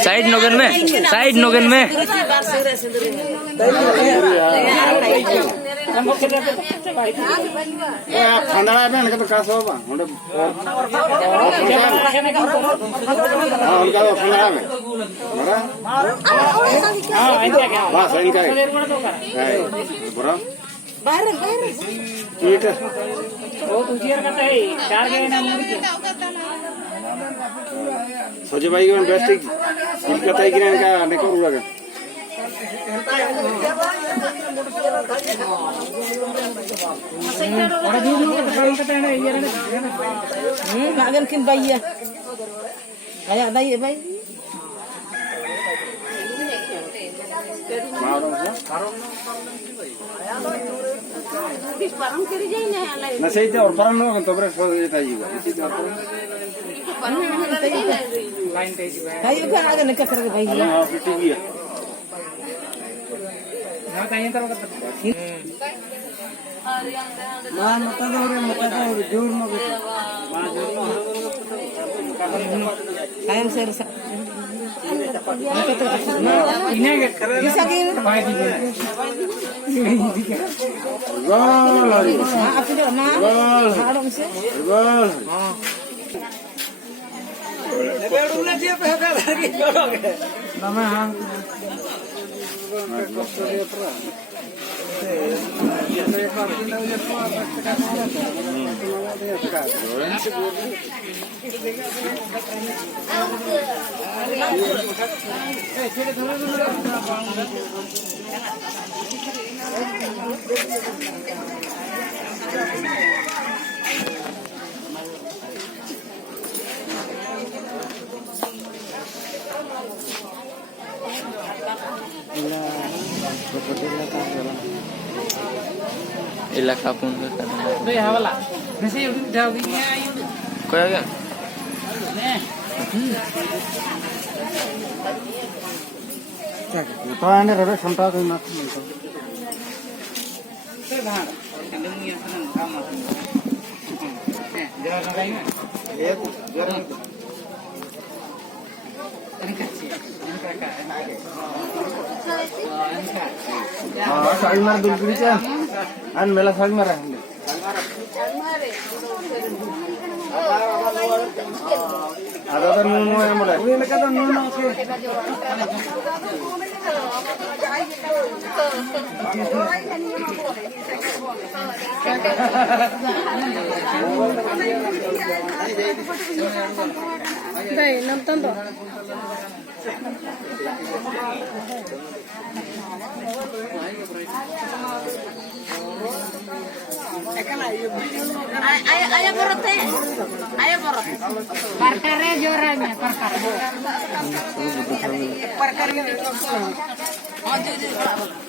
Side नोगन में side नोगन में सोचे भाई बेस्ट कथा का kian bayi ya, kayak bayi bayi. ना सही थे और परम लोग तो बरस हो जाता ही होगा इसी तरह भाई ऊपर आगे निकल कर भाई हाँ फिफ्टी भी है ना कहीं तो मां मत दो जोर मत kain ser ini bisa gini gol aku dah mah ada mesti gol Lepas dia pegang lagi dorong. nama hang इलाका pun kan. Itu ya wala. Masih udah winnya ayo. Kayak तो आने रहे संता कोई मत मिलता Saya bahar. Ada punya senang kamu. Jalan lainnya. एक जरा Ini kasih. Ini kakak. हाँ साड़ी मार दूर करी क्या अन मेला साड़ी मारा है ada kan nunu yang mulai ini mereka kan nunu oke Dai, nonton tuh. Ayah perut teh, ayah perut. Parkarnya juaranya, parkar. Parkarnya. Oh jadi.